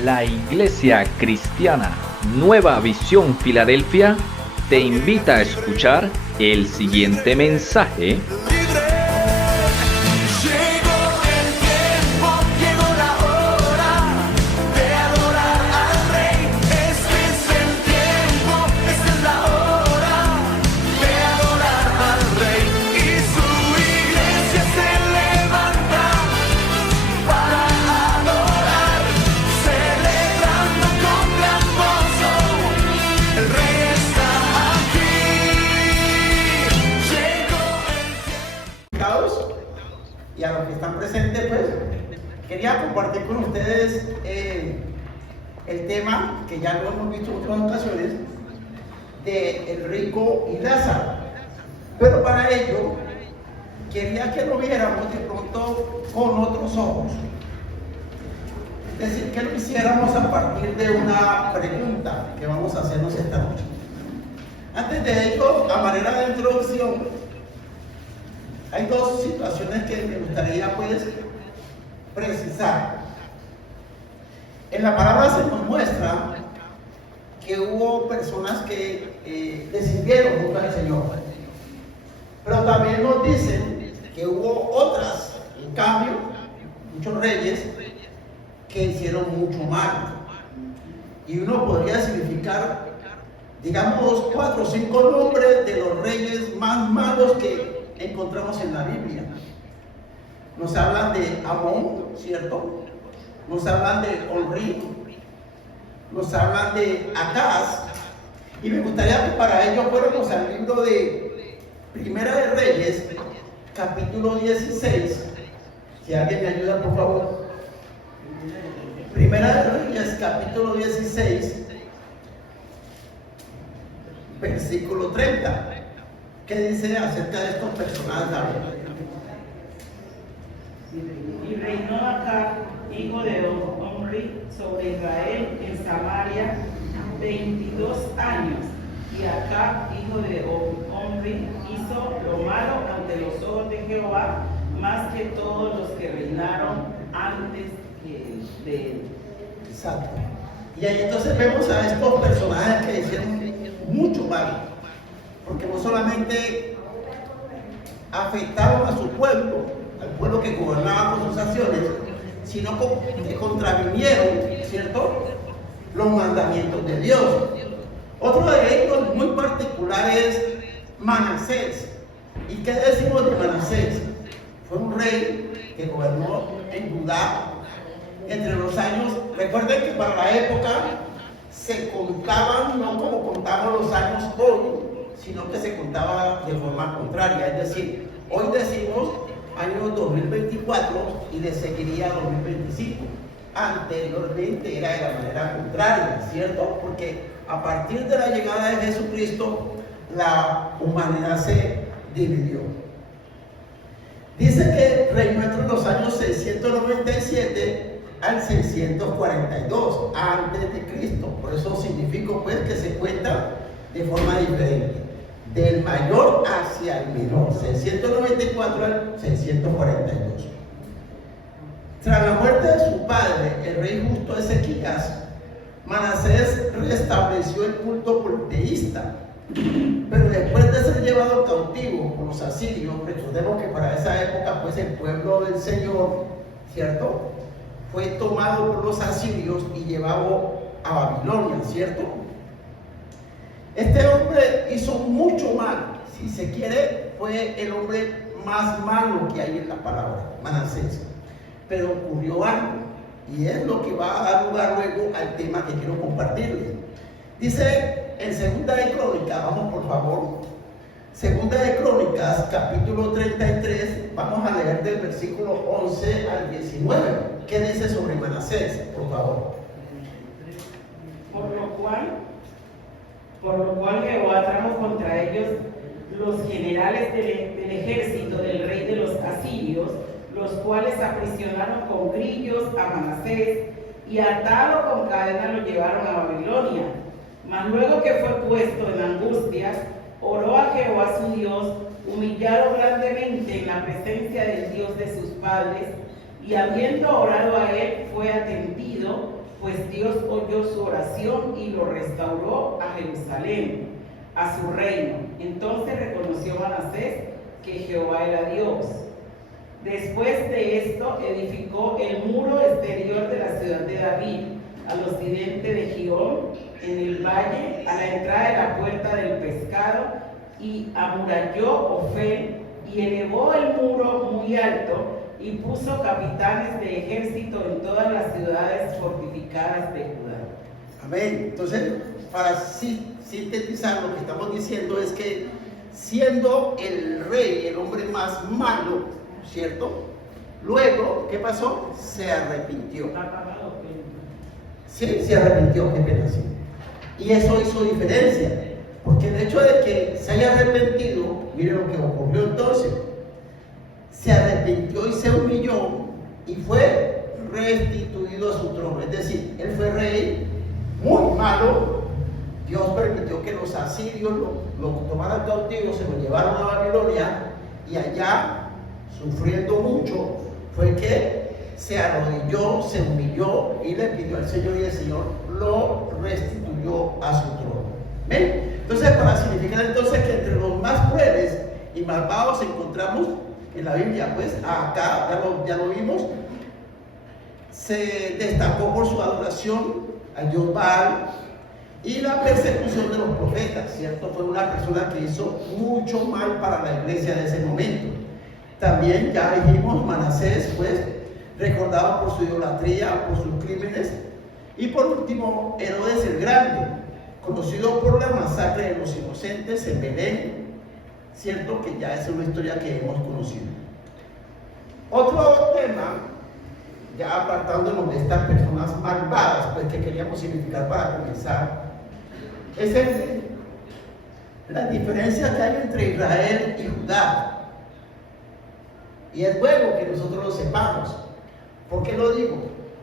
La Iglesia Cristiana Nueva Visión Filadelfia te invita a escuchar el siguiente mensaje. Y a los que están presentes, pues, quería compartir con ustedes el tema que ya lo hemos visto en otras ocasiones de el rico y Lázaro. Pero para ello, quería que lo viéramos de pronto con otros ojos. Es decir, que lo hiciéramos a partir de una pregunta que vamos a hacernos esta noche. Antes de ello, a manera de introducción, hay dos situaciones que me gustaría pues precisar. En la palabra se nos muestra que hubo personas que decidieron junto al Señor, pero también nos dicen que hubo otras, en cambio, muchos reyes que hicieron mucho mal. Y uno podría significar, digamos, 4 o 5 nombres de los reyes más malos que encontramos en la Biblia. Nos hablan de Amón, ¿cierto? Nos hablan de Omri, nos hablan de Acaz, y me gustaría que para ello fuéramos al libro de Primera de Reyes, capítulo 16. Si alguien me ayuda, por favor. Primera de Reyes, capítulo 16, versículo 30. ¿Qué dice acerca de estos personajes? Y reinó Acab, hijo de Omri, sobre Israel en Samaria 22 años. Y Acab, hijo de Omri, hizo lo malo ante los ojos de Jehová, más que todos los que reinaron antes de él. Exacto. Y ahí entonces vemos a estos personajes que hicieron mucho mal, porque no solamente afectaron a su pueblo, al pueblo que gobernaba con sus acciones, sino que contravinieron, ¿cierto?, los mandamientos de Dios. Otro de ellos muy particular es Manasés. ¿Y qué decimos de Manasés? Fue un rey que gobernó en Judá entre los años, recuerden que para la época se contaban no como contamos los años hoy, sino que se contaba de forma contraria. Es decir, hoy decimos año 2024 y le seguiría 2025. Anteriormente era de la manera contraria, ¿cierto? Porque a partir de la llegada de Jesucristo, la humanidad se dividió. Dice que reinó entre los años 697 al 642 antes de Cristo. Por eso significa pues que se cuenta de forma diferente, del mayor hacia el menor, 694 al 642. Tras la muerte de su padre, el rey justo Ezequías, Manasés restableció el culto politeísta, pero después de ser llevado cautivo por los asirios, recordemos que para esa época pues el pueblo del Señor, ¿cierto?, fue tomado por los asirios y llevado a Babilonia, ¿cierto? Este hombre hizo mucho mal, si se quiere, fue el hombre más malo que hay en la palabra, Manasés. Pero ocurrió algo, y es lo que va a dar lugar luego al tema que quiero compartirles. Dice en Segunda de Crónicas, vamos por favor, Segunda de Crónicas, capítulo 33, vamos a leer del versículo 11 al 19. ¿Qué dice sobre Manasés, por favor? Por lo cual Jehová trajo contra ellos los generales del ejército del rey de los asirios, los cuales aprisionaron con grillos a Manasés y atado con cadenas lo llevaron a Babilonia. Mas luego que fue puesto en angustias, oró a Jehová su Dios, humillado grandemente en la presencia del Dios de sus padres, y habiendo orado a él, fue atendido, pues oyó su oración y lo restauró a Jerusalén, a su reino. Entonces reconoció Manasés que Jehová era Dios. Después de esto edificó el muro exterior de la ciudad de David, al occidente de Gihón, en el valle, a la entrada de la puerta del pescado, y amuralló Ofel, y elevó el muro muy alto, y puso capitanes de ejército en todas las ciudades fortificadas de Judá. Amén. Entonces, para sintetizar lo que estamos diciendo es que siendo el rey el hombre más malo, ¿cierto? Luego, ¿qué pasó? Se arrepintió. Sí, se arrepintió, qué pena, sí. Y eso hizo diferencia, porque el hecho de que se haya arrepentido, mire lo que ocurrió entonces, se arrepintió y se humilló y fue restituido a su trono. Es decir, él fue rey muy malo. Dios permitió que los asirios lo tomaran cautivo, se lo llevaron a Babilonia, y allá, sufriendo mucho, fue que se arrodilló, se humilló y le pidió al Señor, y el Señor lo restituyó a su trono. ¿Ven? Entonces, para significar entonces que entre los más crueles y malvados encontramos en la Biblia, pues acá ya lo vimos, se destacó por su adoración al Dios Baal y la persecución de los profetas, ¿cierto? Fue una persona que hizo mucho mal para la iglesia de ese momento. También ya dijimos Manasés, pues, recordado por su idolatría, por sus crímenes. Y por último, Herodes el Grande, conocido por la masacre de los inocentes en Belén, cierto que ya es una historia que hemos conocido. Otro tema, ya apartándonos de estas personas malvadas, pues que queríamos significar para comenzar, es la diferencia que hay entre Israel y Judá. Y es bueno que nosotros lo sepamos. ¿Por qué lo digo?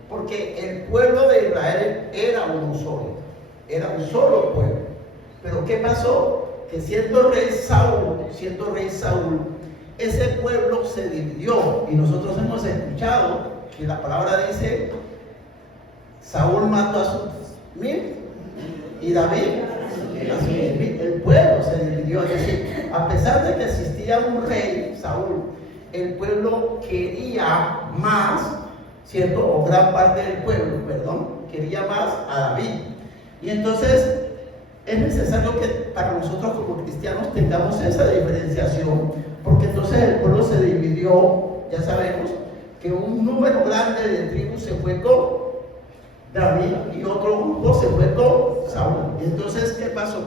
Porque el pueblo de Israel era un solo pueblo. Pero ¿qué pasó? Que siendo rey Saúl, ese pueblo se dividió. Y nosotros hemos escuchado que la palabra dice, Saúl mató a sus 1000 y David a sus 1000. El pueblo se dividió. Es decir, a pesar de que existía un rey, Saúl, el pueblo quería más, ¿cierto? O gran parte del pueblo, quería más a David. Y entonces es necesario que para nosotros como cristianos tengamos esa diferenciación, porque entonces el pueblo se dividió. Ya sabemos que un número grande de tribus se fue con David y otro grupo se fue con Saúl. Y entonces, ¿qué pasó?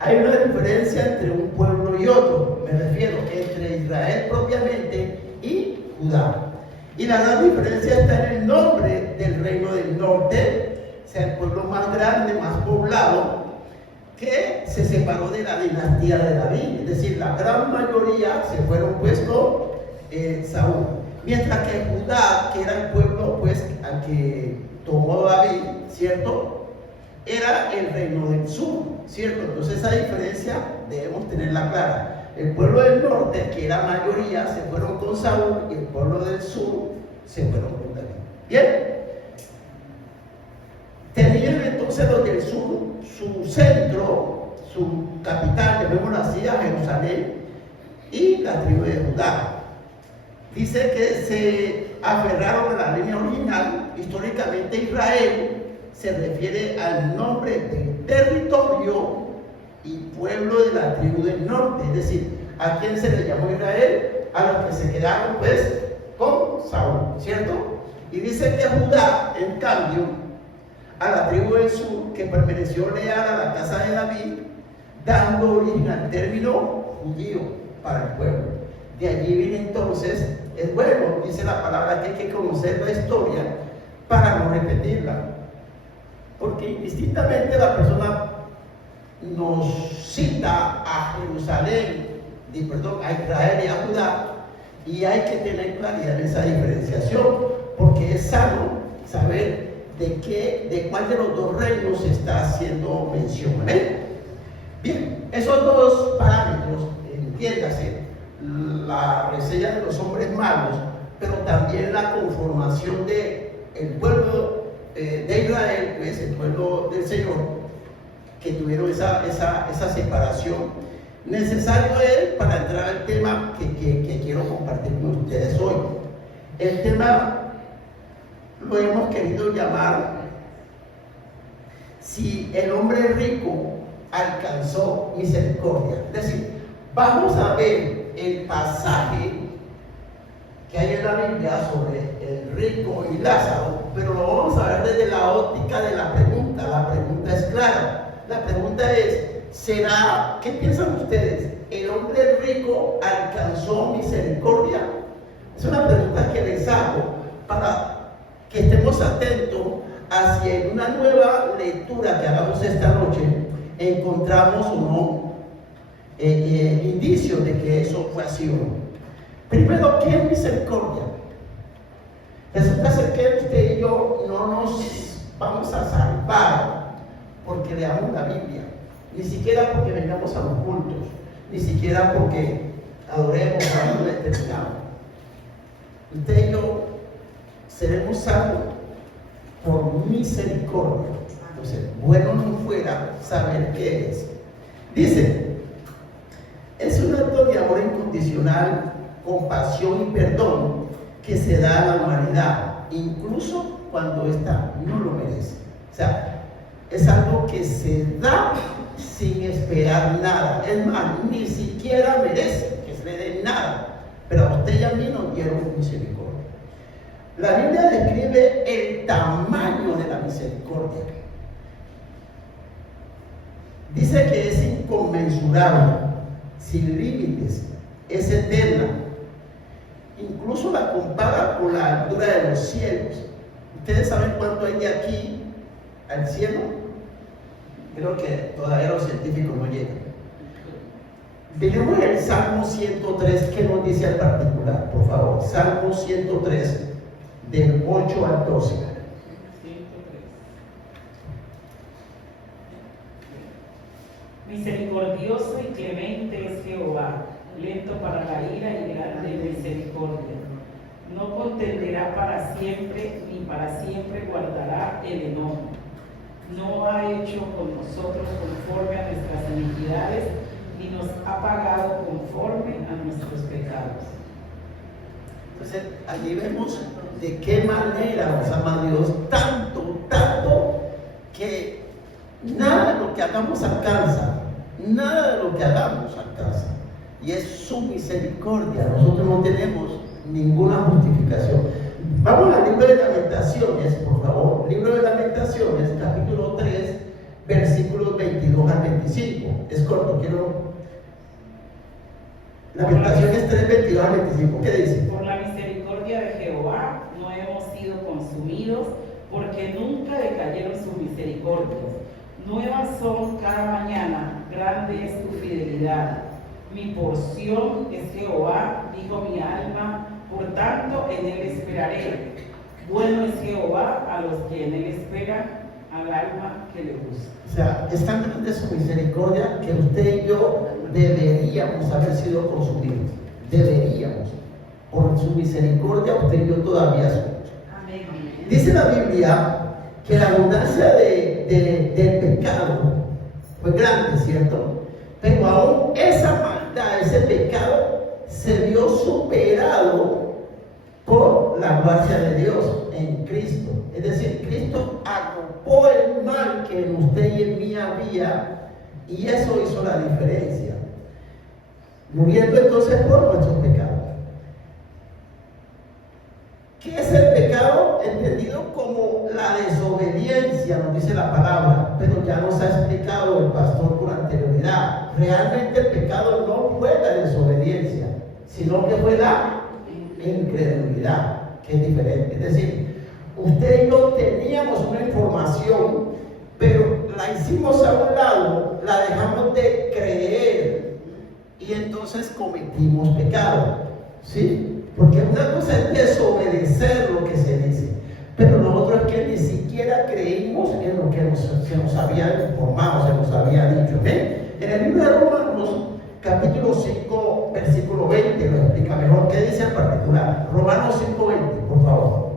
Hay una diferencia entre un pueblo y otro. Me refiero entre Israel propiamente y Judá. Y la gran diferencia está en el nombre del reino del norte, o sea, el pueblo más grande, más poblado, que se separó de la dinastía de David. Es decir, la gran mayoría se fueron pues con Saúl. Mientras que Judá, que era el pueblo pues al que tomó David, ¿cierto? Era el reino del sur, ¿cierto? Entonces esa diferencia debemos tenerla clara. El pueblo del norte, que era mayoría, se fueron con Saúl, y el pueblo del sur se fueron con David. Bien. Tenían entonces los del sur su centro, su capital, llamémoslo así, a Jerusalén, y la tribu de Judá. Dice que se aferraron a la línea original. Históricamente Israel se refiere al nombre del territorio y pueblo de la tribu del norte. Es decir, ¿a quién se le llamó Israel? A los que se quedaron pues con Saúl, ¿cierto? Y dice que Judá, en cambio, a la tribu del sur, que permaneció leal a la casa de David, dando origen al término judío para el pueblo. De allí viene entonces, es bueno, dice la palabra, que hay que conocer la historia para no repetirla. Porque indistintamente la persona nos cita a Jerusalén, a Israel y a Judá, y hay que tener claridad en esa diferenciación, porque es sano saber de cuál de los dos reinos se está haciendo mención. Bien, esos dos parámetros, entiéndase, la reseña de los hombres malos, pero también la conformación del pueblo de Israel pues el pueblo del Señor, que tuvieron esa separación. Necesario es para entrar al tema que quiero compartir con ustedes hoy. El tema lo hemos querido llamar: si el hombre rico alcanzó misericordia. Es decir, vamos a ver el pasaje que hay en la Biblia sobre el rico y Lázaro, pero lo vamos a ver desde la óptica de la pregunta. La pregunta es clara. La pregunta es: ¿qué piensan ustedes? ¿El hombre rico alcanzó misericordia? Es una pregunta que les hago para que estemos atentos hacia en una nueva lectura que hagamos esta noche encontramos o no indicios de que eso fue así o no. Primero, ¿qué es misericordia? Resulta ser que usted y yo no nos vamos a salvar porque leamos la Biblia, ni siquiera porque vengamos a los cultos, ni siquiera porque adoremos a algo determinado. Usted y yo seremos salvos por misericordia. Entonces, bueno no fuera saber qué es. Dice: es un acto de amor incondicional, compasión y perdón que se da a la humanidad, incluso cuando ésta no lo merece. O sea, es algo que se da sin esperar nada. Es más, ni siquiera merece que se le dé nada. Pero a usted y a mí nos dieron misericordia. La Biblia describe el tamaño de la misericordia. Dice que es inconmensurable, sin límites, es eterna. Incluso la compara con la altura de los cielos. ¿Ustedes saben cuánto hay de aquí al cielo? Creo que todavía los científicos no llegan. Leemos el Salmo 103, que nos dice al particular, por favor. Salmo 103, del 8 al 12. Misericordioso y clemente es Jehová, lento para la ira y grande en misericordia. No contenderá para siempre, ni para siempre guardará el enojo. No ha hecho con nosotros conforme a nuestras iniquidades, ni nos ha pagado conforme a nuestros pecados. Entonces, allí vemos de qué manera nos ama Dios, tanto que nada de lo que hagamos alcanza, nada de lo que hagamos alcanza. Y es su misericordia. Nosotros no tenemos ninguna justificación. Vamos al libro de Lamentaciones, por favor. Libro de Lamentaciones, capítulo 3, versículos 22 al 25. Es corto, Lamentaciones 3, 22 al 25. ¿Qué dice? Por la misericordia de Jehová no hemos sido consumidos, porque nunca decayeron sus misericordias. Nuevas son cada mañana, grande es tu fidelidad. Mi porción es Jehová, dijo mi alma, por tanto en él esperaré. Bueno es Jehová a los que en él esperan, al alma que le gusta. O sea, es tan grande su misericordia que usted y yo deberíamos haber sido consumidos. Deberíamos. Por su misericordia usted y yo todavía somos. Amén. Dice la Biblia que la abundancia del pecado fue grande, ¿cierto? Pero aún esa maldad, ese pecado, se vio superado por la gracia de Dios en Cristo. Es decir, Cristo arropó el mal que en usted y en mí había, y eso hizo la diferencia, muriendo entonces por nuestros pecados. ¿Qué es el pecado? Entendido como la desobediencia, nos dice la palabra, pero ya nos ha explicado el pastor con anterioridad. Realmente el pecado no fue la desobediencia, sino que fue la incredulidad, que es diferente. Es decir, usted y yo teníamos una información, pero la hicimos a un lado, la dejamos de creer y entonces cometimos pecado, ¿sí? Porque una cosa es desobedecer lo que se dice, pero lo otro es que ni siquiera creímos en lo que se nos había informado, se nos había dicho. ¿Ven? En el libro de Romanos, capítulo 5, versículo 20, lo explica mejor. ¿Qué dice en particular? Romanos 5:20, por favor.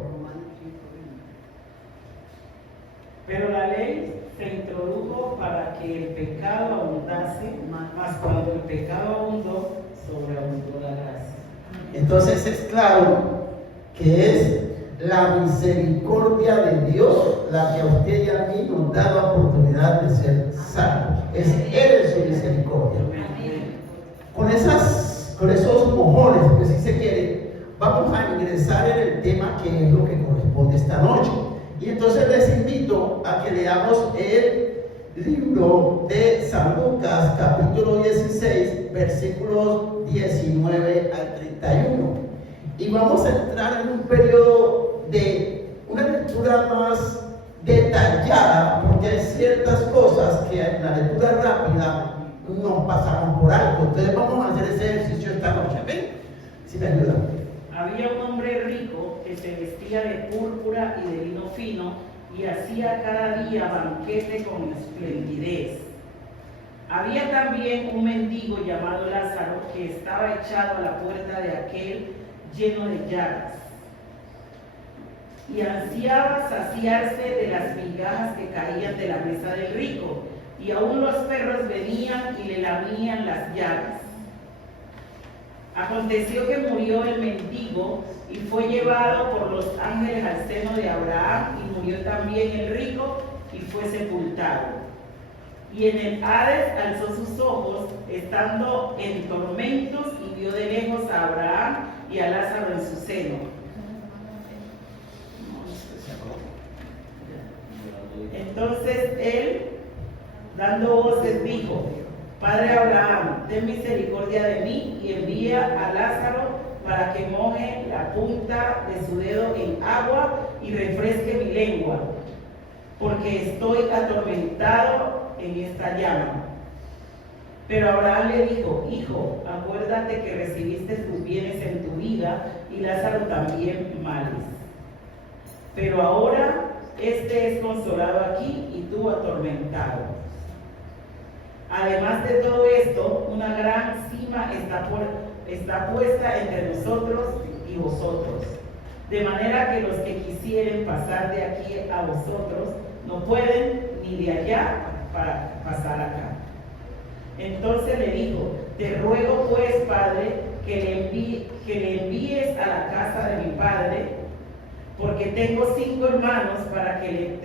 Pero la ley se introdujo para que el pecado abundase, mas cuando el pecado abundó, sobreabundó la gracia. Entonces es claro que es la misericordia de Dios la que a usted y a mí nos da la oportunidad de ser salvos. Es Él en su misericordia. Con esos mojones, que si se quiere, vamos a ingresar en el tema que es lo que corresponde esta noche. Y entonces les invito a que leamos el libro de San Lucas, capítulo 16, versículos 19 al 31. Y vamos a entrar en un periodo de una lectura más detallada, porque hay ciertas cosas que en la lectura rápida nos pasamos por alto. Entonces vamos a hacer ese ejercicio esta noche. ¿Ven? Si me ayudan. Había un hombre rico que se vestía de púrpura y de lino fino y hacía cada día banquete con esplendidez. Había también un mendigo llamado Lázaro que estaba echado a la puerta de aquel lleno de llagas y ansiaba saciarse de las migajas que caían de la mesa del rico, y aún los perros venían y le lamían las llagas. Aconteció que murió el mendigo y fue llevado por los ángeles al seno de Abraham, y murió también el rico y fue sepultado. Y en el Hades alzó sus ojos, estando en tormentos, y vio de lejos a Abraham y a Lázaro en su seno. Entonces él, dando voces, dijo: Padre Abraham, ten misericordia de mí y envía a Lázaro para que moje la punta de su dedo en agua y refresque mi lengua, porque estoy atormentado en esta llama. Pero Abraham le dijo: Hijo, acuérdate que recibiste tus bienes en tu vida y Lázaro también males. Pero ahora este es consolado aquí y tú atormentado. Además de todo esto, una gran cima está puesta entre nosotros y vosotros, de manera que los que quisieren pasar de aquí a vosotros no pueden, ni de allá para pasar acá. Entonces le dijo: Te ruego pues, Padre, que le envíes a la casa de mi padre, porque tengo 5 hermanos, para que les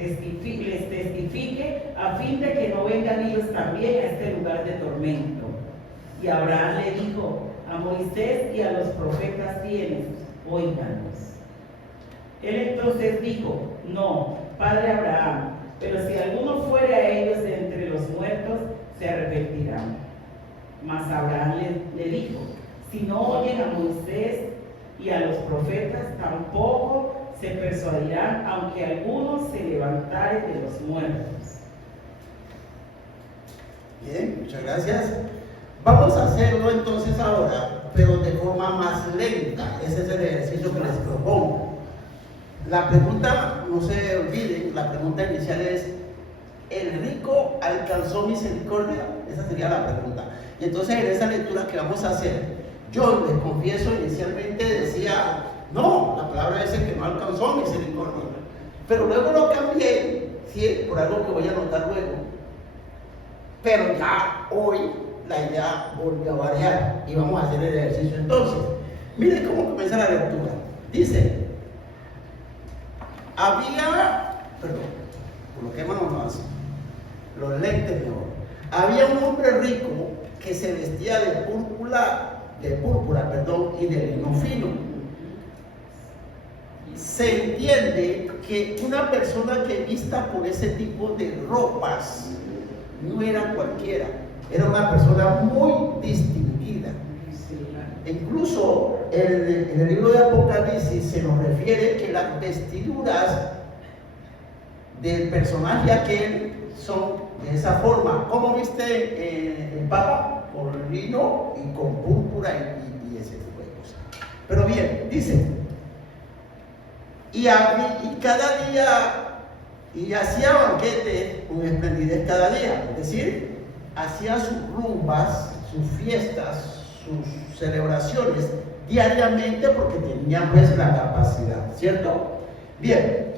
testifique, a fin de que no vengan ellos también a este lugar de tormento. Y Abraham le dijo: A Moisés y a los profetas tienes, óiganlos. Él entonces dijo: No, Padre Abraham, pero si alguno fuere a ellos de entre los muertos, se arrepentirán. Mas Abraham le dijo: Si no oyen a Moisés y a los profetas, tampoco se persuadirán, aunque algunos se levantaren de los muertos. Bien, muchas gracias. Vamos a hacerlo entonces ahora, pero de forma más lenta. Ese es el ejercicio que les propongo. La pregunta, no se olviden, la pregunta inicial es: ¿el rico alcanzó misericordia? Esa sería la pregunta. Y entonces en esa lectura que vamos a hacer, yo les confieso, inicialmente decía: no, la palabra dice que no alcanzó misericordia. Pero luego lo cambié, ¿sí? Por algo que voy a anotar luego. Pero ya hoy la idea volvió a variar y vamos a hacer el ejercicio. Entonces, miren cómo comienza la lectura. Dice: coloquémonos más, los lentes mejor. Había un hombre rico que se vestía de púrpura, y de lino fino. Se entiende que una persona que vista por ese tipo de ropas no era cualquiera, era una persona muy distinguida. E incluso en el libro de Apocalipsis se nos refiere que las vestiduras del personaje aquel son de esa forma. ¿Cómo viste el Papa? Con lino y con púrpura y ese tipo de cosas. Pero bien, dice: y cada día, y hacía banquete con esplendidez cada día, es decir, hacía sus rumbas, sus fiestas, sus celebraciones diariamente, porque tenía pues la capacidad, ¿cierto? Bien,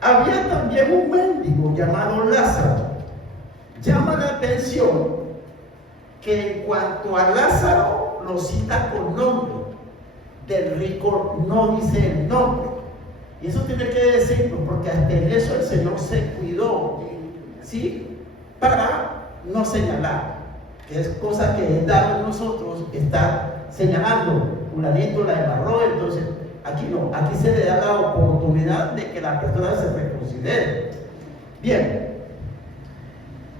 Había también un mendigo llamado Lázaro. Llama la atención que en cuanto a Lázaro lo cita con nombre, del rico no dice el nombre. Y eso tiene que decirlo, porque hasta en eso el Señor se cuidó, ¿sí? Para no señalar, que es cosa que es dado a nosotros estar señalando, fulanito la embarró, entonces aquí no, aquí se le da la oportunidad de que la persona se reconsidere. Bien,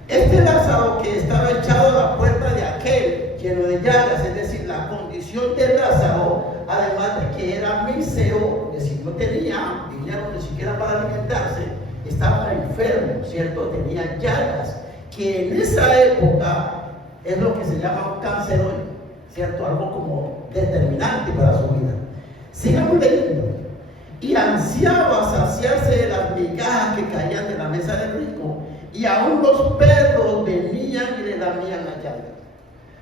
este Lázaro que estaba echado a la puerta de aquel lleno de llagas, es decir, la condición de Lázaro, además de que era mísero, es decir, no tenía dinero ni siquiera para alimentarse, estaba enfermo, ¿cierto? Tenía llagas, que en esa época es lo que se llama un cáncer hoy, ¿cierto? Algo como determinante para su vida. Sigamos leyendo. Y ansiaba saciarse de las migajas que caían de la mesa del rico, y aún los perros venían y le lamían las llagas.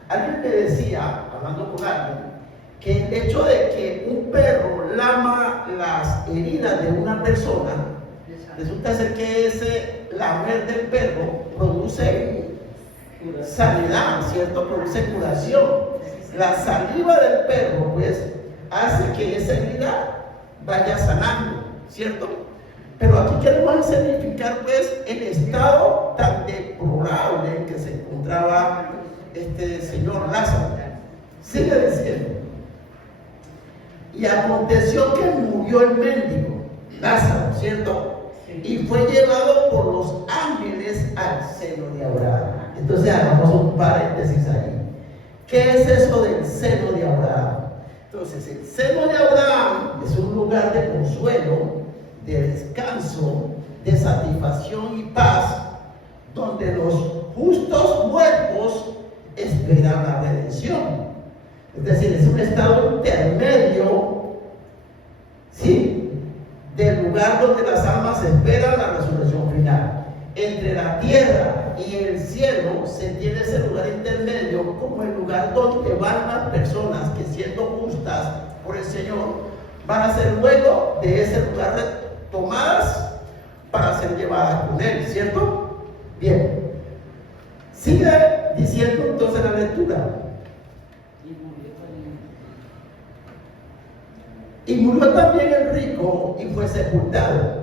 Alguien me decía, hablando con alguien, que el hecho de que un perro lama las heridas de una persona, resulta ser que ese lamer del perro produce sanidad, ¿cierto? Produce curación. La saliva del perro, pues, hace que esa herida vaya sanando, ¿cierto? Pero aquí queremos significar, pues, el estado tan deplorable en que se encontraba este señor Lázaro. Sigue diciendo. Y aconteció que murió el mendigo, Lázaro, ¿cierto? Y fue llevado por los ángeles al seno de Abraham. Entonces hagamos un paréntesis ahí. ¿Qué es eso del seno de Abraham? Entonces, el seno de Abraham es un lugar de consuelo, de descanso, de satisfacción y paz, donde los justos muertos esperan la redención. Es decir, es un estado intermedio, ¿sí?, del lugar donde las almas esperan la resurrección final. Entre la tierra y el cielo se tiene ese lugar intermedio como el lugar donde van las personas que, siendo justas por el Señor, van a ser luego de ese lugar tomadas para ser llevadas con Él, ¿cierto? Bien, sigue diciendo entonces la lectura. Y murió también el rico y fue sepultado.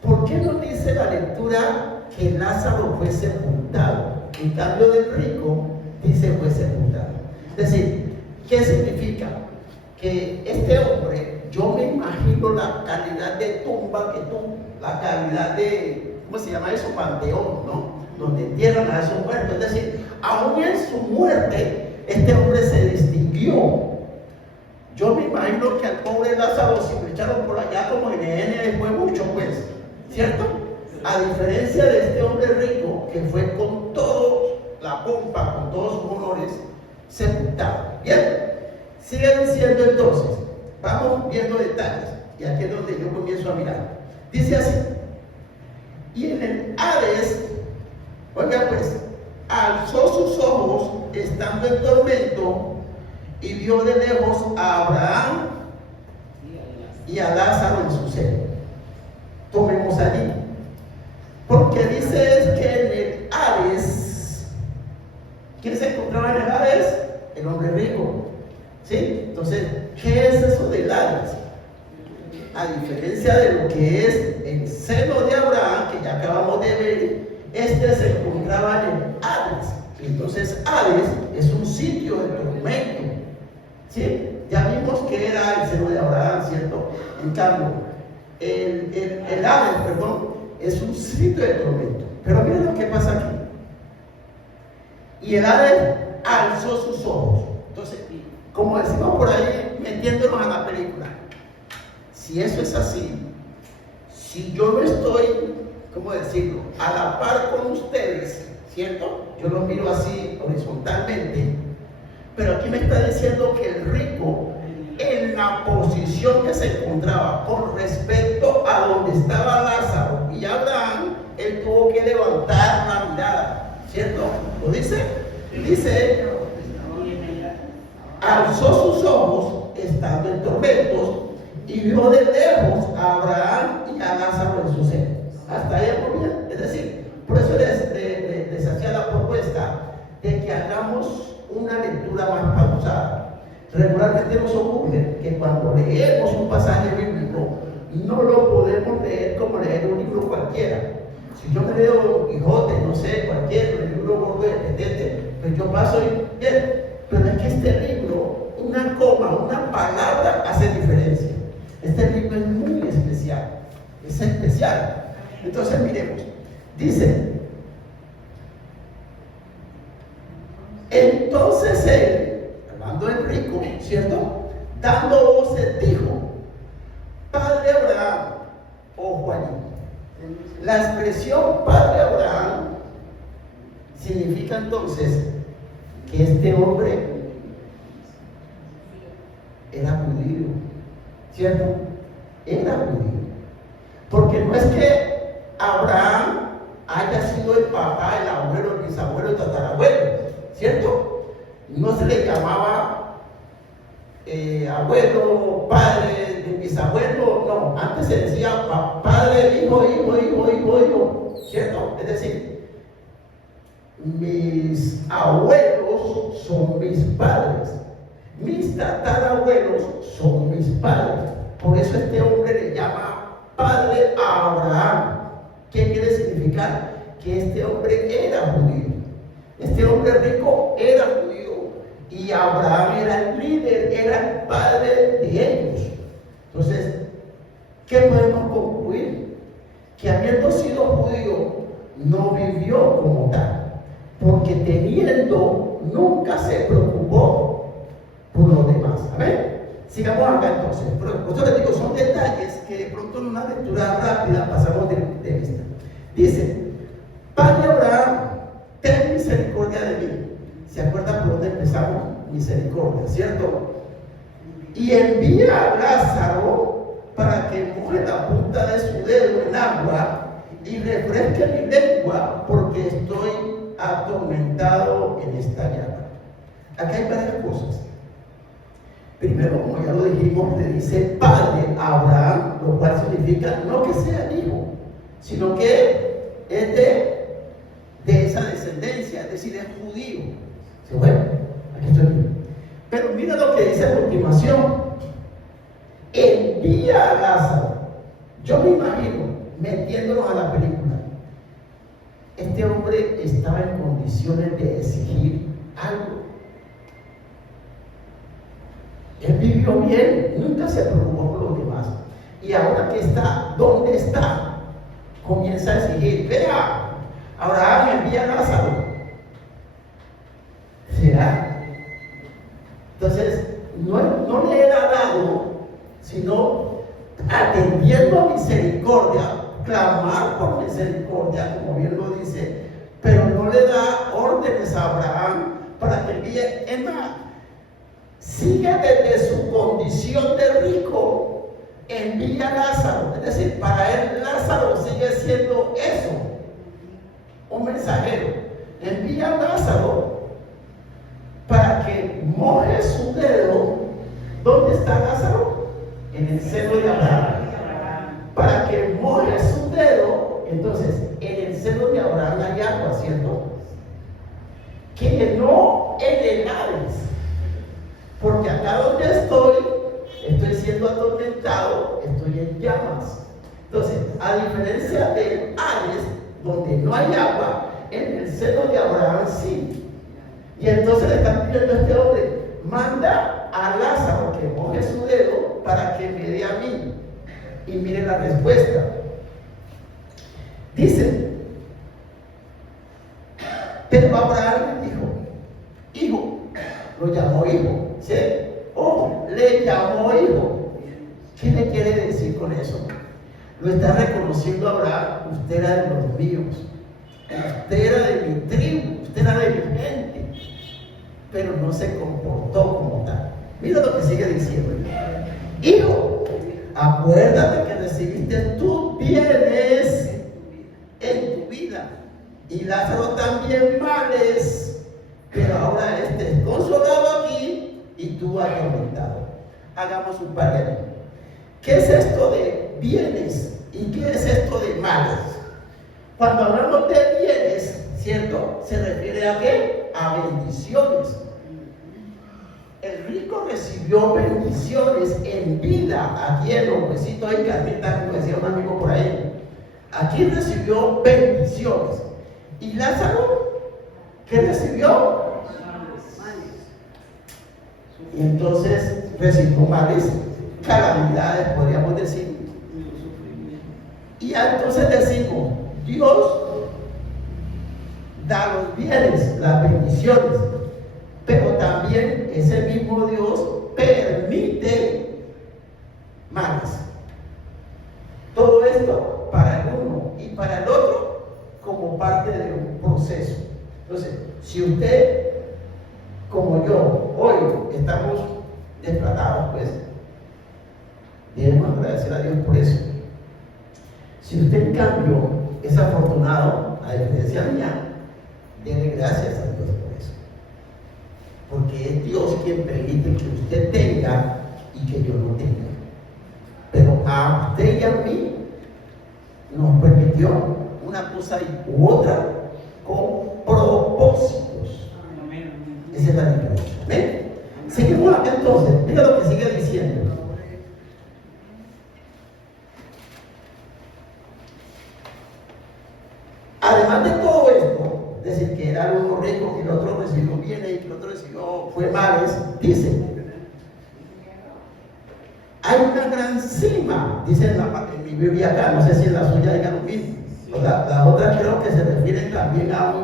¿Por qué no dice la lectura que Lázaro fue sepultado? En cambio del rico dice fue sepultado. Es decir, ¿qué significa? Que este hombre, yo me imagino la calidad de tumba que tuvo, la calidad de, ¿cómo se llama eso? Panteón, ¿no? Donde entierran a esos muertos. Es decir, aún en su muerte, este hombre se distinguió. Yo me imagino que al pobre Lázaro, si lo echaron por allá como NN, fue mucho, pues, ¿cierto? A diferencia de este hombre rico, que fue con toda la pompa, con todos sus honores, sepultado. Bien, sigue diciendo entonces, vamos viendo detalles, y aquí es donde yo comienzo a mirar. Dice así, y en el Hades, oiga pues, alzó sus ojos, estando en tormento, y vio de lejos a Abraham y a Lázaro en su seno. Tomemos allí, porque dice es que en el Hades, ¿quién se encontraba en el Hades? El hombre rico, ¿sí? Entonces, ¿qué es eso del Hades? A diferencia de lo que es el seno de Abraham, que ya acabamos de ver, este se encontraba en el Hades. Entonces, Hades es un sitio de tormento, ¿sí? Ya vimos que era el seno de Abraham, ¿cierto? En cambio, el Hades, perdón, es un sitio de tormento. Pero miren lo que pasa aquí. Y el Hades alzó sus ojos. Entonces, como decimos por ahí, metiéndonos a la película, si eso es así, si yo no estoy, ¿cómo decirlo?, a la par con ustedes, ¿cierto? Yo los miro así horizontalmente, pero aquí me está diciendo que el rico, en la posición que se encontraba con respecto a donde estaba Lázaro y Abraham, él tuvo que levantar la mirada, ¿cierto? ¿Lo dice? Dice, alzó sus ojos estando en tormentos y vio de lejos a Abraham y a Lázaro en su seno. Hasta ahí muy bien. Es decir, por eso les hacía la propuesta de que hagamos una lectura más pausada. Regularmente nos ocurre que cuando leemos un pasaje bíblico no lo podemos leer como leer un libro cualquiera. Si yo me leo Quijote, no sé, cualquier libro gordo independiente, pues yo paso y bien. Pero es que este libro, una coma, una palabra hace diferencia. Este libro es muy especial, es especial. Entonces miremos, dice, entonces él, hablando del rico, ¿cierto? Dando voces dijo, Padre Abraham, o Juanito. La expresión Padre Abraham significa entonces que este hombre era judío, ¿cierto? Era judío. Porque no es que Abraham haya sido el papá, el abuelo, el bisabuelo, el tatarabuelo, ¿cierto? No se le llamaba abuelo, padre, bisabuelo, no. Antes se decía padre, hijo, ¿cierto? Es decir, mis abuelos son mis padres, mis tatarabuelos son mis padres. Por eso este hombre le llama padre a Abraham. ¿Qué quiere significar? Que este hombre era judío. Este hombre rico era judío. Y Abraham era el líder, era el padre de ellos. Entonces, ¿qué podemos concluir? Que habiendo sido judío, no vivió como tal. Porque teniendo, nunca se preocupó por los demás. Amén. Sigamos acá entonces. Por eso les digo, son detalles que de pronto en una lectura rápida pasamos de vista. Dice, Padre Abraham, ten misericordia de mí. ¿Se acuerdan por dónde empezamos? Misericordia, ¿cierto? Y envía a Lázaro para que moje la punta de su dedo en agua y refresque mi lengua, porque estoy atormentado en esta llaga. Acá hay varias cosas. Primero, como ya lo dijimos, le dice padre a Abraham, lo cual significa no que sea hijo, sino que es de esa descendencia, es decir, es judío. ¿Se fue? Aquí estoy. Pero mira lo que dice a continuación. Envía a Lázaro. Yo me imagino, metiéndonos a la película, este hombre estaba en condiciones de exigir algo. Él vivió bien, nunca se preocupó por los demás. Y ahora que está, ¿dónde está? Comienza a exigir. Vea, Abraham envía a Lázaro. ¿Será? Entonces, no le era dado, sino atendiendo a misericordia, clamar por misericordia, como bien lo dice, pero no le da órdenes a Abraham para que envíe. Es más, sigue desde su condición de rico, envía a Lázaro. Es decir, para él Lázaro sigue siendo eso, un mensajero. Envía a Lázaro para que moje su dedo. ¿Dónde está Lázaro? En el seno de Abraham. Para que moje su dedo. Entonces, en el seno de Abraham hay agua, ¿cierto? Que no en el Hades. Porque acá donde estoy siendo atormentado, estoy en llamas. Entonces, a diferencia del Hades, donde no hay agua, en el seno de Abraham sí. Y entonces le están pidiendo a este hombre, manda a Lázaro que moje su dedo para que me dé a mí. Y miren la respuesta. Dice, pero Abraham le dijo, hijo, lo llamó hijo, ¿sí? Ojo, le llamó hijo. ¿Qué le quiere decir con eso? Lo está reconociendo Abraham, usted era de los míos, usted era de mi tribu, usted era de mi gente, pero no se comportó como tal. Mira lo que sigue diciendo. Hijo, acuérdate que recibiste tus bienes en tu vida, y Lázaro también males, pero ahora este es consolado aquí y tú atormentado. Hagamos un paralelo. ¿Qué es esto de bienes y qué es esto de males? Cuando hablamos de bienes, ¿cierto? Se refiere a ¿qué? A bendiciones. El rico recibió bendiciones en vida. Aquí en los huesitos hay carnita, como decía un amigo por ahí. Aquí recibió bendiciones. ¿Y Lázaro qué recibió? Y entonces recibió males, calamidades, podríamos decir. Y entonces decimos, Dios da los bienes, las bendiciones, pero también ese mismo Dios permite males. Todo esto para el uno y para el otro como parte de un proceso. Entonces, si usted, como yo, hoy estamos desplatados, pues debemos agradecer a Dios por eso. Si usted en cambio es afortunado, a diferencia mía, denle gracias a Dios por eso. Porque es Dios quien permite que usted tenga y que yo no tenga. Pero a usted y a mí nos permitió una cosa u otra con propósitos. Esa es la diferencia. ¿Ven? Seguimos acá entonces. Mira lo que sigue diciendo. Además de todo esto, es decir, que era uno rico, que el otro recibió bienes y que el otro recibió fue males, dice, hay una gran cima, dice en mi Biblia acá, no sé si en la suya diga lo mismo. Las otras creo que se refieren también a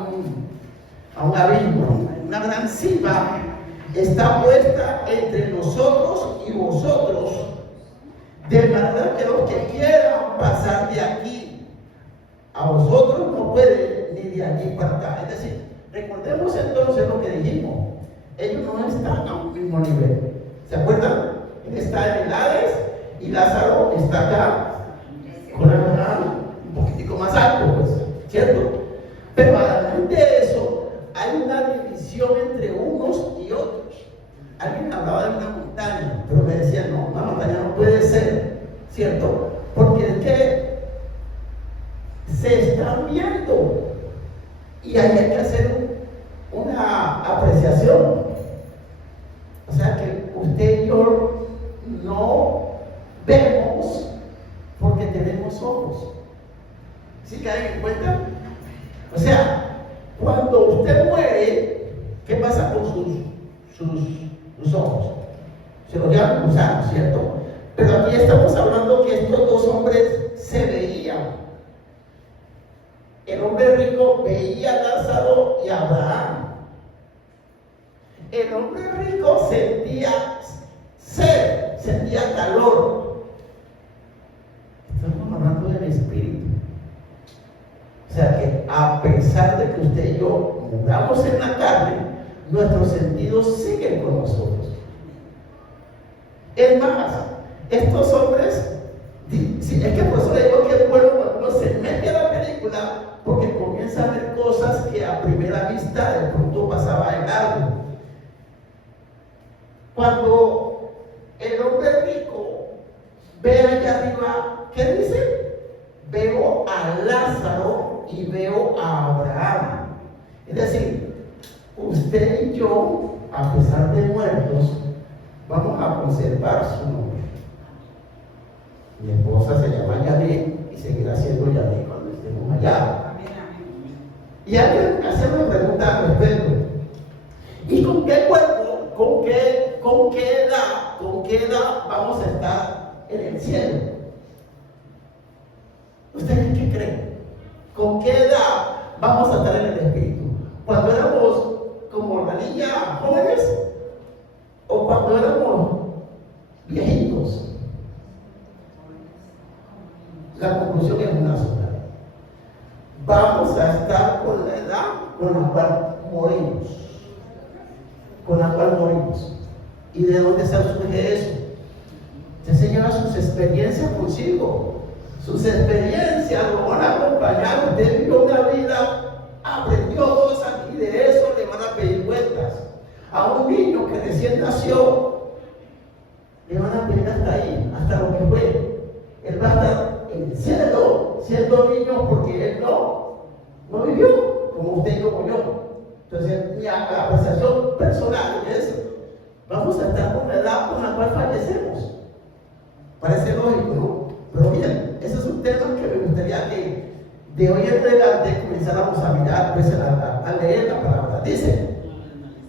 un abismo. Una gran cima está puesta entre nosotros y vosotros, de manera que los que quieran pasar de aquí a vosotros no pueden ni de aquí para acá. Es decir, recordemos entonces lo que dijimos. Ellos no están a un mismo nivel. ¿Se acuerdan? Él está en el Hades y Lázaro está acá con Abraham, un poquitico más alto, pues, ¿cierto? Pero además de eso, hay una división entre unos y otros. Alguien hablaba de una montaña, pero me decía, no, una montaña no puede ser, ¿cierto? Porque es que se están viendo y ahí hay que hacer una apreciación. O sea que usted y yo no vemos porque tenemos ojos. ¿Sí caen en cuenta? O sea, cuando usted muere, ¿qué pasa con sus ojos? Se los llaman gusanos, ¿cierto? Pero aquí estamos hablando que estos dos hombres se veían. El hombre rico veía a Lázaro y a Abraham. El hombre rico sentía sed, sentía calor. Estamos hablando del espíritu. O sea que a pesar de que usted y yo muramos en la carne, nuestros sentidos siguen con nosotros. Es más, estos hombres, si es que por eso le digo que es bueno cuando uno se mete a la película, porque comienza a ver cosas que a primera vista de pronto pasaba en algo. Cuando el hombre rico ve allá arriba, ¿qué dice? Veo a Lázaro y veo a Abraham. Es decir, usted y yo, a pesar de muertos, vamos a conservar su nombre. Mi esposa se llama Yané y seguirá siendo Yané cuando estemos allá. Y alguien me hace una pregunta al respecto. ¿Y con qué cuerpo, con qué edad vamos a estar en el cielo? ¿Ustedes qué creen? ¿Con qué edad vamos a estar en el espíritu? ¿Cuando éramos como la niña jóvenes? ¿O cuando éramos viejitos? La conclusión es una sola. Vamos a estar con la edad con la cual morimos. Con la cual morimos. ¿Y de dónde se surge eso? Usted se lleva sus experiencias consigo. Sus experiencias lo van a acompañar. Usted vivió una vida, aprendió cosas y de eso le van a pedir cuentas. A un niño que recién nació, le van a pedir hasta ahí, hasta lo que fue. siendo niño porque él no vivió como usted y como yo. Entonces, mi apreciación personal es, vamos a estar con la edad con la cual fallecemos. Parece lógico, ¿no? Pero bien, ese es un tema que me gustaría que de hoy en adelante comenzáramos a mirar, pues, a leer la palabra. Dice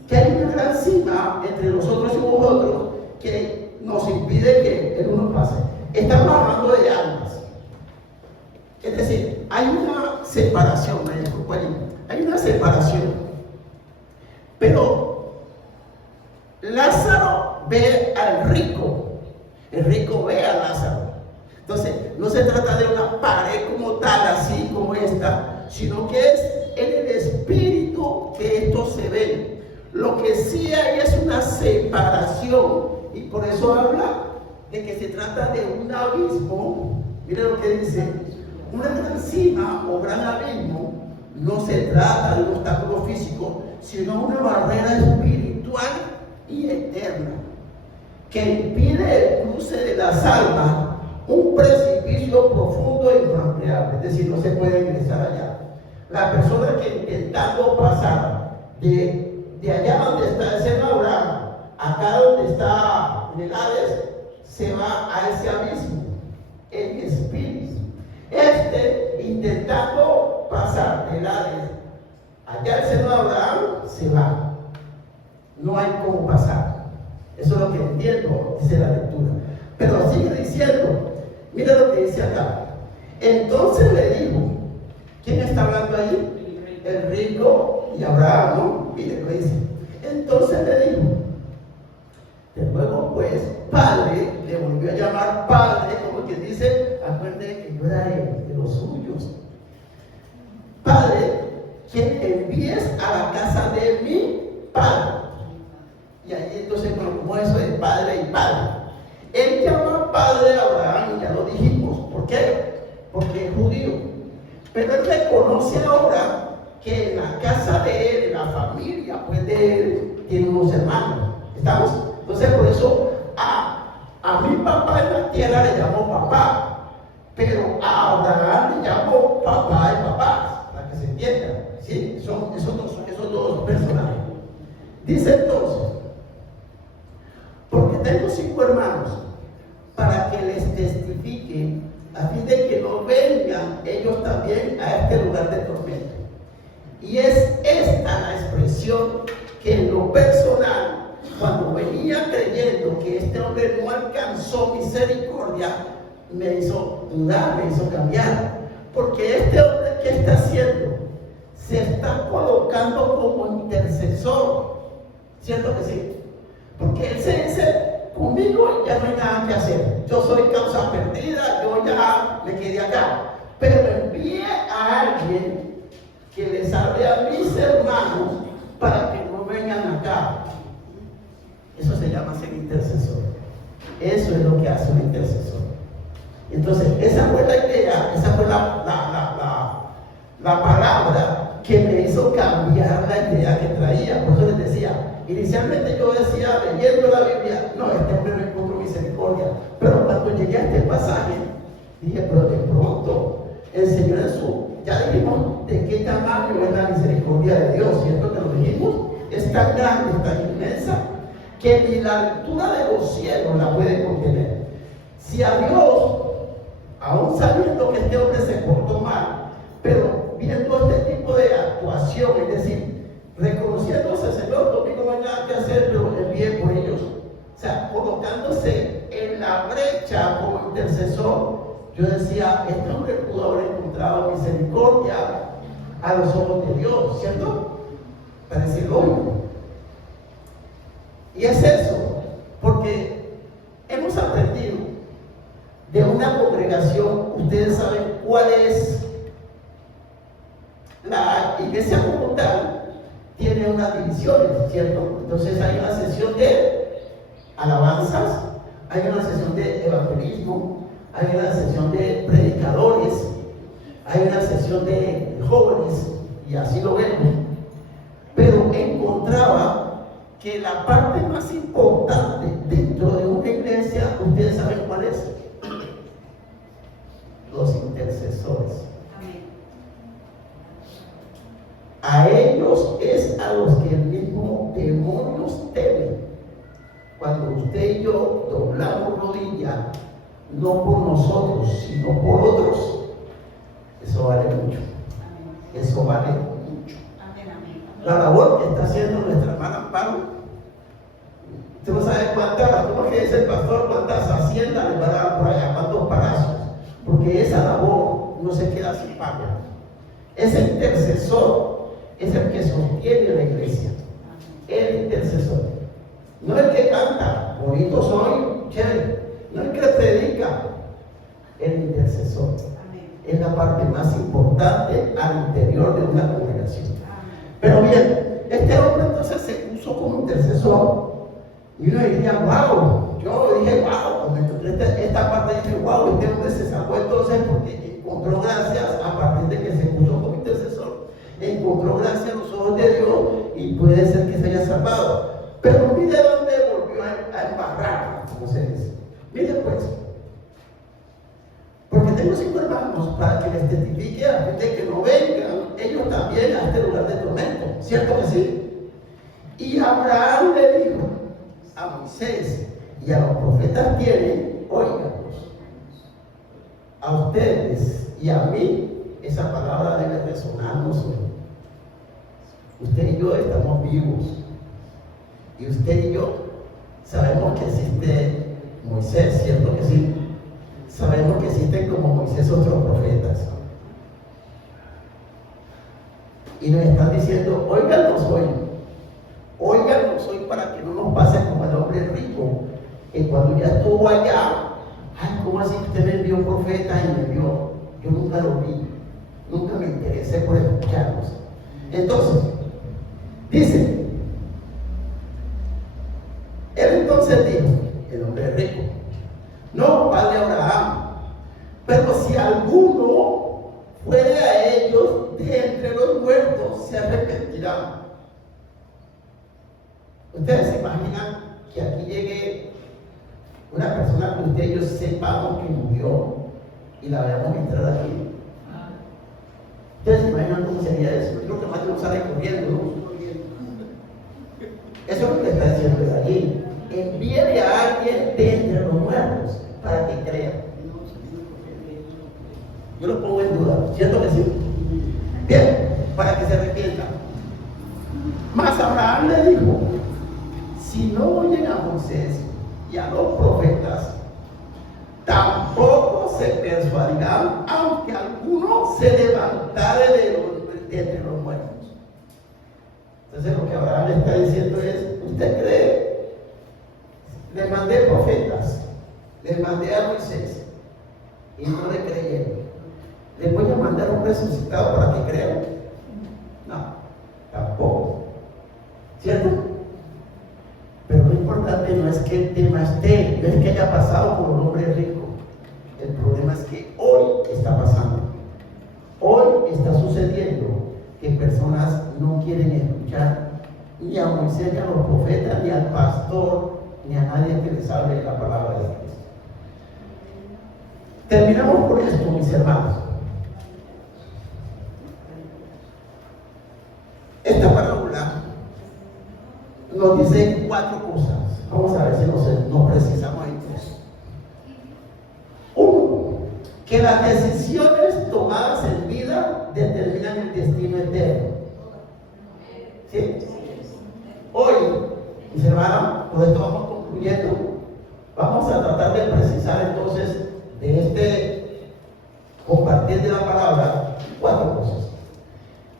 que hay una gran cima entre nosotros y vosotros que nos impide que el uno pase. Estamos hablando de almas. Es decir, hay una separación, hay una separación. Pero Lázaro ve al rico, el rico ve a Lázaro. Entonces, no se trata de una pared como tal, así como esta, sino que es en el espíritu que esto se ve. Lo que sí hay es una separación, y por eso habla de que se trata de un abismo. Miren lo que dice: una gran cima o gran abismo no se trata de un obstáculo físico, sino una barrera espiritual y eterna que impide el cruce de las almas, un precipicio profundo e infranqueable. Es decir, no se puede ingresar allá. La persona que intentando pasar de allá donde está el seno Abraham, acá donde está en el Hades, se va a ese abismo en espíritu. Intentando pasar del Hades allá el seno de Abraham, se va. No hay cómo pasar. Eso es lo que entiendo, dice la lectura. Pero sigue diciendo, mira lo que dice acá. Entonces le dijo, ¿quién está hablando ahí? El rico y Abraham, ¿no? Mire lo que dice. Entonces le dijo, de nuevo pues, padre, le volvió a llamar padre, como quien dice, acuérdate que yo era de los suyos. Padre, que envíes a la casa de mi padre. Y ahí entonces, como eso de padre y padre. Él llama padre a Abraham, ya lo dijimos. ¿Por qué? Porque es judío. Pero él reconoce ahora que en la casa de él, en la familia, pues de él, tiene unos hermanos. ¿Estamos? Entonces, por eso a mi papá en la tierra le llamo papá, pero a Abraham le llamo papá y papá, para que se entienda. ¿Sí? Son esos dos personajes. Dice entonces, porque tengo 5 hermanos, para que les testifique, a fin de que no vengan ellos también a este lugar de tormento. Y es esta la expresión que en lo personal, cuando venía creyendo que este hombre no alcanzó misericordia, me hizo dudar, me hizo cambiar. Porque este hombre, ¿qué está haciendo? Se está colocando como intercesor. ¿Cierto que sí? Porque él se dice, conmigo ya no hay nada que hacer. Yo soy causa perdida, yo ya me quedé acá. Pero envíe a alguien que les hable a mis hermanos para que no vengan acá. Eso se llama ser intercesor. Eso es lo que hace un intercesor. Entonces, esa fue la idea, esa fue la palabra que me hizo cambiar la idea que traía. Por eso les decía, inicialmente yo decía, leyendo la Biblia, no, este hombre no encontró misericordia. Pero cuando llegué a este pasaje, dije, pero de pronto, el Señor ya dijimos de qué tamaño es la misericordia de Dios, ¿cierto que lo dijimos? Es tan grande, es tan inmensa, que ni la altura de los cielos la puede contener. Si a Dios, aún sabiendo que este hombre se portó mal, pero viendo este tipo de actuación, es decir, reconociéndose, Señor, conmigo no hay nada que hacer, pero envíe por ellos. O sea, colocándose en la brecha como intercesor, yo decía, este hombre pudo haber encontrado misericordia a los ojos de Dios, ¿cierto? Para decir lógico. Y es eso, porque hemos aprendido de una congregación, ustedes saben cuál es la iglesia como tal, tiene unas divisiones, ¿cierto? Entonces hay una sesión de alabanzas, hay una sesión de evangelismo, hay una sesión de predicadores, hay una sesión de jóvenes, y así lo vemos. Pero encontraba que la parte más importante dentro de una iglesia, ustedes saben cuál es, los intercesores. intercesores. A ellos es a los que el mismo demonio teme. Cuando usted y yo doblamos rodilla, no por nosotros, sino por otros, eso vale mucho. Eso vale mucho. La labor que está haciendo nuestra hermana Amparo, usted no sabe cuántas, ¿cómo que dice el pastor? ¿Cuántas haciendas le va a dar por allá? ¿Cuántos palazos? Porque esa labor no se queda sin pago. Ese intercesor es el que sostiene la iglesia. El intercesor. No el que canta, bonito soy, chévere. No el que predica. El intercesor. Es la parte más importante al interior de una congregación. Pero bien, este hombre entonces se puso como intercesor. Y uno diría, wow. Yo dije, wow. Cuando esta parte dije, wow, este hombre se sacó entonces porque encontró gracias a partir de que se puso como intercesor. Encontró gracia a los ojos de Dios y puede ser que se haya salvado. Pero mire dónde volvió a embarrar, como se dice. Mire pues, porque tengo 5 hermanos para que les testifique a fin de que no vengan ellos también a este lugar de tormento, ¿cierto que sí? Y Abraham le dijo a Moisés y a los profetas tienen, óiganos, a ustedes y a mí esa palabra debe resonarnos hoy. Usted y yo estamos vivos. Y usted y yo sabemos que existe Moisés, ¿cierto que sí? Sabemos que existen como Moisés otros profetas. Y nos están diciendo, óiganos hoy para que no nos pase como el hombre rico, que cuando ya estuvo allá, ay, ¿cómo así usted me envió profeta y me envió? Yo nunca lo vi, nunca me interesé por escucharlos. Entonces, dice, él entonces dijo, el hombre rico, no, padre Abraham, pero si alguno fuere a ellos de entre los muertos, se arrepentirá. Ustedes se imaginan que aquí llegue una persona que usted y yo sepamos que murió y la veamos entrar aquí. Ustedes se imaginan cómo sería eso. Yo creo que más de uno sale corriendo, ¿no? Eso es lo que está diciendo de allí. Envíe a alguien de entre los muertos para que crean. Yo lo pongo en duda, ¿cierto que sí? Bien, para que se arrepientan. Mas Abraham le dijo, si no oyen a Moisés y a los profetas, tampoco se persuadirán, aunque alguno se levantare de entre los muertos. Entonces lo que Abraham le está diciendo es, ¿usted cree? Le mandé profetas, le mandé a Moisés y no le creyeron. ¿Le voy a mandar un resucitado para que crean? No, tampoco. ¿Cierto? Pero lo importante no es que el tema esté, no es que haya pasado por un hombre rico. El problema es que hoy está pasando. Hoy está sucediendo que personas no quieren escuchar ni a Moisés, ni a los profetas, ni al pastor, ni a nadie que les hable la palabra de Dios. Terminamos por esto, mis hermanos. Esta parábola nos dice 4 cosas. Vamos a ver si nos precisamos en eso. 1. Que las decisiones tomadas en vida determinan el destino eterno. ¿Sí? Hoy, mis hermanos, con esto vamos concluyendo. Vamos a tratar de precisar entonces de este compartir de la palabra 4 cosas.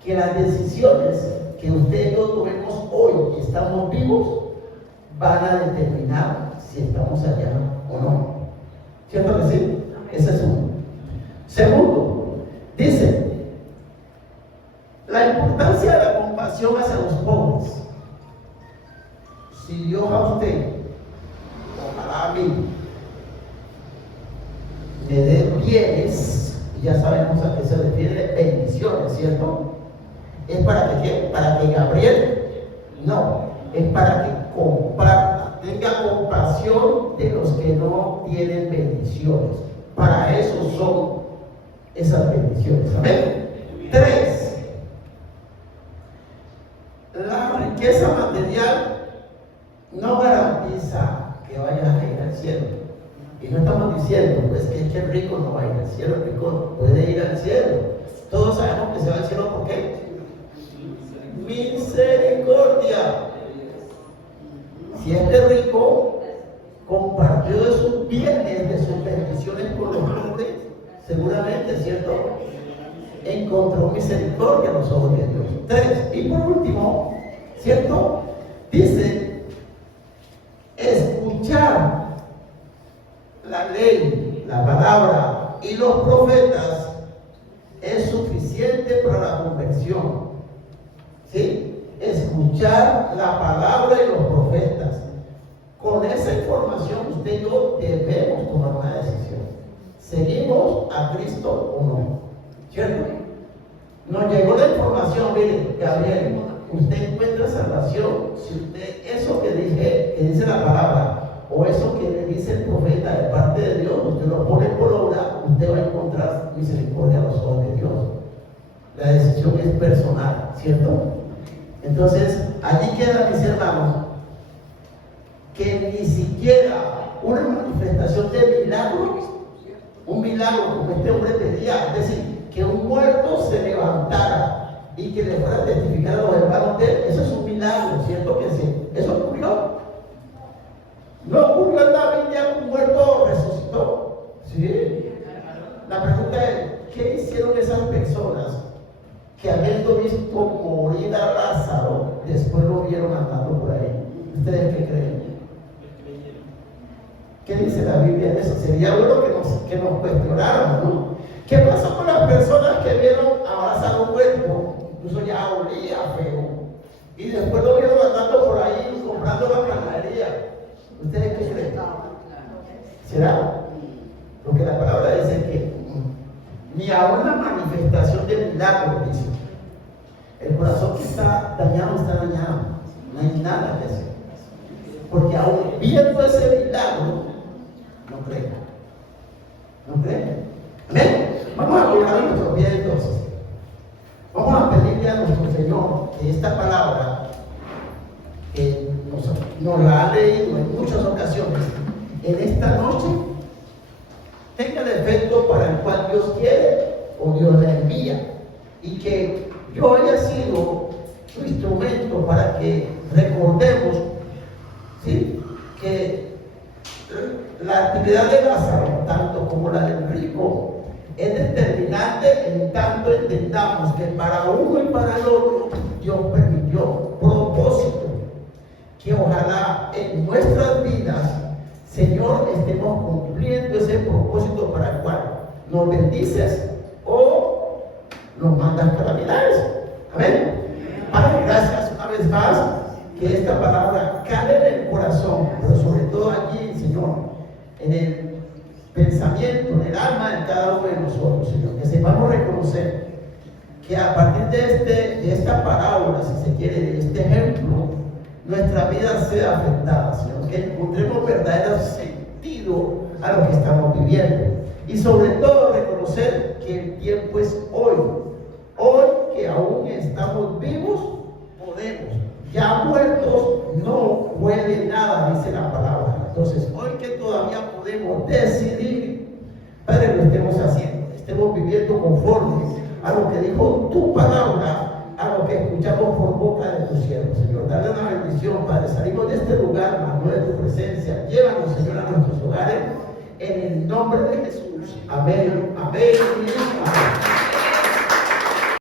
Que las decisiones que usted y yo tomemos hoy, que estamos vivos, van a determinar si estamos allá o no. ¿Cierto que sí? Ese es uno. Segundo, dice la importancia de la compasión hacia los pobres. Si Dios a usted, ojalá a mí, le dé bienes, ya sabemos a qué se refiere bendiciones, ¿cierto? ¿Es para que qué? ¿Para que Gabriel? No, es para que comparta, tenga compasión de los que no tienen bendiciones. Para eso son. esas bendiciones. Amén. 3. La riqueza material no garantiza que vayas a ir al cielo. Y no estamos diciendo pues que el rico no va a ir al cielo, el rico puede ir al cielo. Todos sabemos que se va al cielo, ¿por qué? Misericordia. Si este rico compartió de sus bienes, de sus bendiciones con los pobres, seguramente, ¿cierto?, encontró misericordia a los ojos de Dios. 3. Y por último, ¿cierto?, dice, escuchar la ley, la palabra y los profetas es suficiente para la conversión. ¿Sí? Escuchar la palabra y los profetas. Con esa información usted y yo debemos tomar una decisión. ¿Seguimos a Cristo o no? ¿Cierto? Nos llegó la información, mire, Gabriel, usted encuentra salvación si usted, eso que dice la palabra, o eso que le dice el profeta de parte de Dios, usted lo pone por obra, usted va a encontrar misericordia a los ojos de Dios. La decisión es personal, ¿cierto? Entonces, allí queda, mis hermanos, que ni siquiera una manifestación de milagro, un milagro como este hombre pedía, es decir, que un muerto se levantara y que le fuera a testificar a los hermanos de él, eso es un milagro, ¿cierto que sí? ¿Eso ocurrió? ¿No ocurrió en la Biblia que un muerto resucitó? Sí. La pregunta es, ¿qué hicieron esas personas que habiendo visto morir a Lázaro, después lo vieron andando por ahí? ¿Ustedes qué creen? ¿Qué dice la Biblia de eso? Sería bueno que nos cuestionáramos, ¿no? ¿Qué pasó con las personas que vieron a Lázaro muerto? Incluso ya olía feo. Y después lo vieron andando por ahí comprando la panadería. ¿Ustedes qué creen? ¿Será? Porque la palabra dice que ni a una manifestación de milagro, dice. El corazón que está dañado. No hay nada que hacer. Porque aún viendo ese milagro, no creen. ¿No creen? Amén. Vamos a colocar nuestros pies entonces. Vamos a pedirle a nuestro Señor que esta palabra que nos la ha leído en muchas ocasiones, en esta noche tenga el efecto para el cual Dios quiere o Dios la envía, y que yo haya sido su instrumento para que recordemos, ¿sí?, que la actividad de Lázaro, tanto como la del rico, es determinante en tanto entendamos que para uno y para el otro Dios permitió propósito, que ojalá en nuestras vidas, Señor, estemos cumpliendo ese propósito para el cual nos bendices o nos mandas calamidades. Amén. Padre, gracias una vez más, que esta palabra cale en el corazón, pero sobre todo allí, Señor, en el pensamiento, en el alma de cada uno de nosotros, Señor, que sepamos reconocer que a partir de esta parábola, si se quiere, de este ejemplo, nuestra vida sea afectada, Señor, que encontremos verdadero sentido a lo que estamos viviendo, y sobre todo reconocer que el tiempo es hoy que aún estamos vivos, podemos, ya muertos no puede nada, dice la palabra. Entonces, hoy que todavía podemos decidir, Padre, lo estemos haciendo, estemos viviendo conforme a lo que dijo tu palabra, a lo que escuchamos por boca de tu siervo, Señor. Dale una bendición, Padre. Salimos de este lugar, más no de tu presencia. Llévanos, Señor, a nuestros hogares, en el nombre de Jesús. Amén, amén.